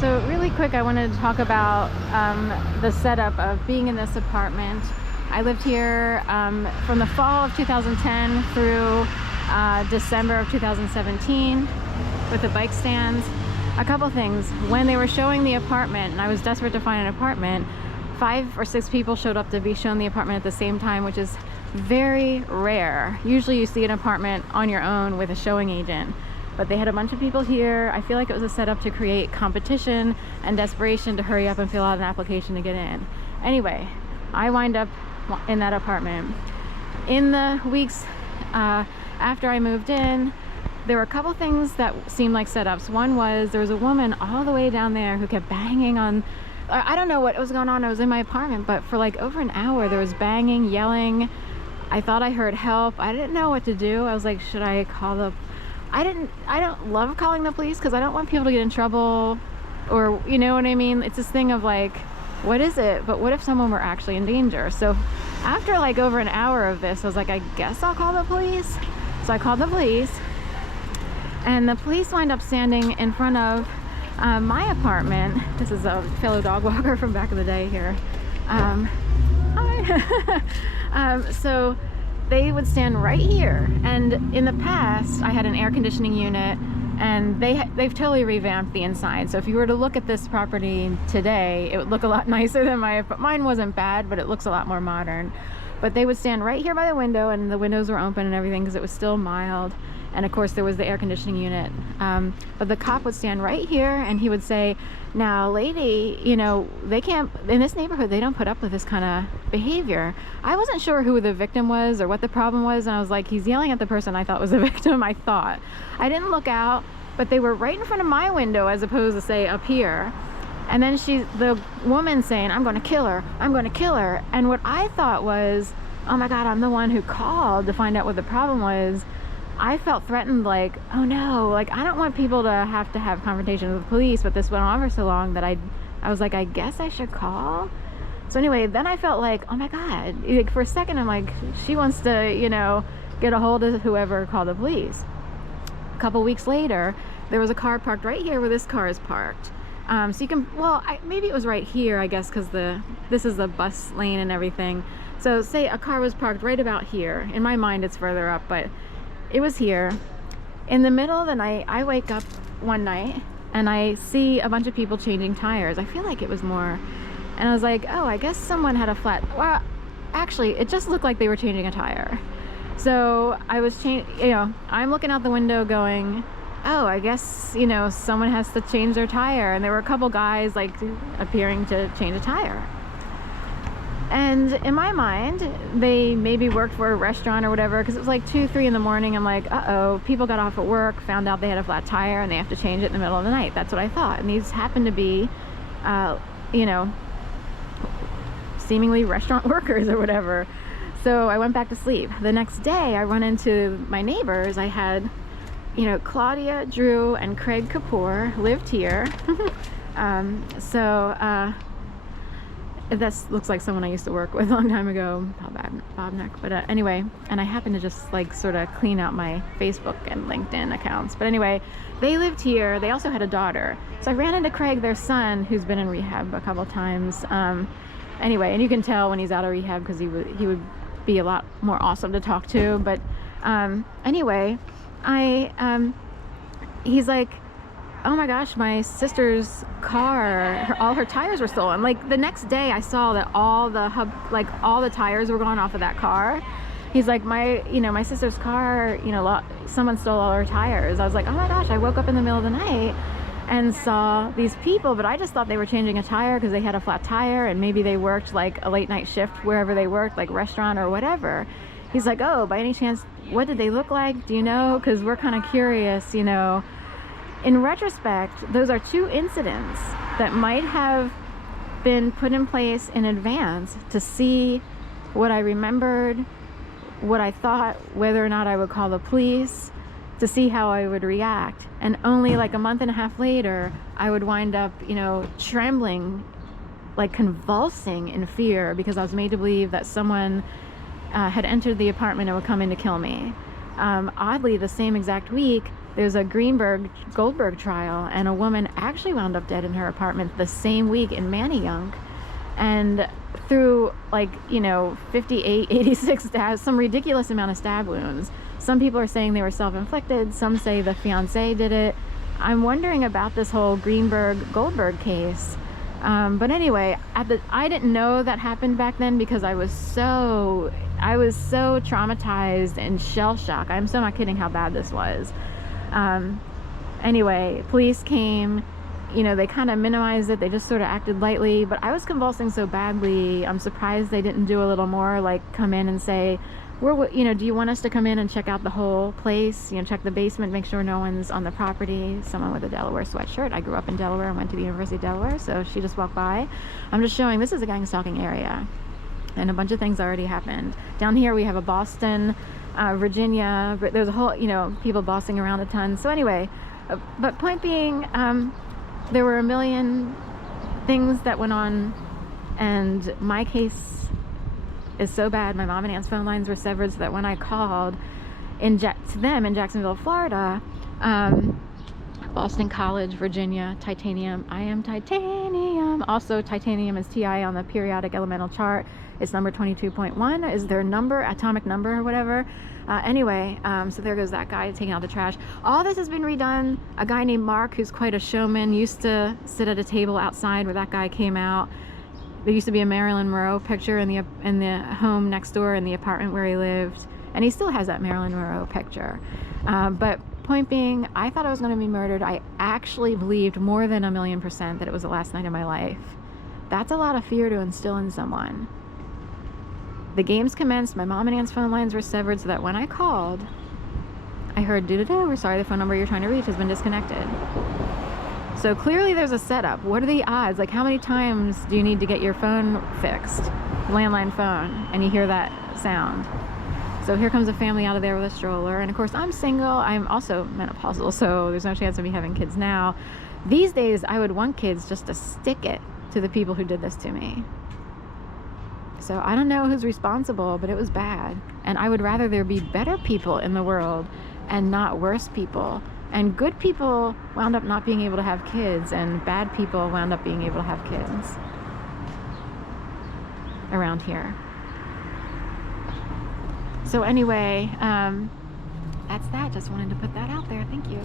So really quick, I wanted to talk about the setup of being in this apartment. I lived here from the fall of 2010 through December of 2017 with the bike stands. A couple things. When they were showing the apartment, and I was desperate to find an apartment, 5 or 6 people showed up to be shown the apartment at the same time, which is very rare. Usually you see an apartment on your own with a showing agent. But they had a bunch of people here. I feel like it was a setup to create competition and desperation to hurry up and fill out an application to get in. Anyway, I wind up in that apartment. In the weeks after I moved in, there were a couple things that seemed like setups. One was there was a woman all the way down there who kept banging on, I don't know what was going on. I was in my apartment, but for like over an hour there was banging, yelling. I thought I heard help. I didn't know what to do. I was like, should I call the I don't love calling the police because I don't want people to get in trouble, or you know what I mean? It's this thing of like, what is it? But what if someone were actually in danger? So after like over an hour of this, I was like, I guess I'll call the police. So I called the police, and the police wind up standing in front of my apartment. This is a fellow dog walker from back in the day here. Hi. So they would stand right here, and in the past I had an air conditioning unit, and they've totally revamped the inside. So if you were to look at this property today, it would look a lot nicer than mine wasn't bad, but it looks a lot more modern. But they would stand right here by the window, and the windows were open and everything because it was still mild, and of course there was the air conditioning unit. But the cop would stand right here, and he would say, now lady, you know, they can't, in this neighborhood they don't put up with this kind of behavior. I wasn't sure who the victim was or what the problem was, and I was like, he's yelling at the person I thought was the victim. I didn't look out, but they were right in front of my window as opposed to say up here. And then the woman saying, I'm going to kill her, I'm going to kill her. And what I thought was, oh my God, I'm the one who called to find out what the problem was. I felt threatened, like, oh no, like I don't want people to have confrontation with the police, but this went on for so long that I was like, I guess I should call. So anyway, then I felt like, oh my God, like for a second I'm like, she wants to, you know, get a hold of whoever called the police. A couple weeks later, there was a car parked right here where this car is parked. So you can, well, maybe it was right here, I guess, because this is the bus lane and everything. So say a car was parked right about here. In my mind it's further up, but it was here. In the middle of the night, I wake up one night and I see a bunch of people changing tires. I feel like it was more. And I was like, oh, I guess someone had a flat. Well, actually, it just looked like they were changing a tire. So I was I'm looking out the window going, oh, I guess, you know, someone has to change their tire. And there were a couple guys like appearing to change a tire. And in my mind, they maybe worked for a restaurant or whatever, because it was like 2, 3 in the morning. I'm like, uh-oh, people got off at work, found out they had a flat tire, and they have to change it in the middle of the night. That's what I thought. And these happened to be, you know, seemingly restaurant workers or whatever. So I went back to sleep. The next day, I run into my neighbors. I had, you know, Claudia, Drew, and Craig Kapoor lived here. This looks like someone I used to work with a long time ago, Bob Neck. But anyway, and I happened to just like sort of clean out my Facebook and LinkedIn accounts. But anyway, they lived here. They also had a daughter. So I ran into Craig, their son, who's been in rehab a couple times. Anyway, and you can tell when he's out of rehab because he would be a lot more awesome to talk to. But anyway, he's like, oh my gosh, my sister's car, all her tires were stolen. Like the next day I saw that all the tires were gone off of that car. He's like, my sister's car, you know, someone stole all her tires. I was like, oh my gosh, I woke up in the middle of the night and saw these people, but I just thought they were changing a tire because they had a flat tire, and maybe they worked like a late night shift wherever they worked, like restaurant or whatever. He's like, oh, by any chance, what did they look like? Do you know? Because we're kind of curious, you know. In retrospect, those are 2 incidents that might have been put in place in advance to see what I remembered, what I thought, whether or not I would call the police, to see how I would react. And only like a month and a half later, I would wind up, you know, trembling, like convulsing in fear because I was made to believe that someone had entered the apartment and would come in to kill me. Oddly, the same exact week, there's a Goldberg trial, and a woman actually wound up dead in her apartment the same week in Manayunk, and through, like, you know, 58, 86 stabs, some ridiculous amount of stab wounds. Some people are saying they were self-inflicted, some say the fiance did it. I'm wondering about this whole Goldberg case. But anyway, I didn't know that happened back then because I was so traumatized and shell-shocked. I'm so not kidding how bad this was. Anyway, police came, you know, they kind of minimized it. They just sort of acted lightly, but I was convulsing so badly. I'm surprised they didn't do a little more, like come in and say, you know, do you want us to come in and check out the whole place? You know, check the basement, make sure no one's on the property. Someone with a Delaware sweatshirt. I grew up in Delaware and went to the University of Delaware, so she just walked by. I'm just showing, this is a gang stalking area, and a bunch of things already happened. Down here we have a Boston, Virginia, but there's a whole, you know, people bossing around a ton. So anyway, but point being, there were a million things that went on, and my case is so bad. My mom and aunt's phone lines were severed, so that when I called to them in Jacksonville, Florida, Boston College, Virginia, titanium. I am titanium. Also, titanium is Ti on the periodic elemental chart. It's number 22.1 is their number, atomic number or whatever. Anyway, so there goes that guy taking out the trash. All this has been redone. A guy named Mark, who's quite a showman, used to sit at a table outside where that guy came out. There used to be a Marilyn Monroe picture in the home next door in the apartment where he lived, and he still has that Marilyn Monroe picture. But point being, I thought I was going to be murdered. I actually believed more than 1,000,000% that it was the last night of my life. That's a lot of fear to instill in someone. The games commenced. My mom and aunt's phone lines were severed, so that when I called, I heard, "We're sorry, the phone number you're trying to reach has been disconnected." So clearly there's a setup. What are the odds? Like, how many times do you need to get your phone fixed, landline phone, and you hear that sound? So here comes a family out of there with a stroller, and of course I'm single. I'm also menopausal, so there's no chance of me having kids now. These days I would want kids just to stick it to the people who did this to me. So I don't know who's responsible, but it was bad, and I would rather there be better people in the world and not worse people. And good people wound up not being able to have kids, and bad people wound up being able to have kids around here. So anyway, that's that. Just wanted to put that out there. Thank you.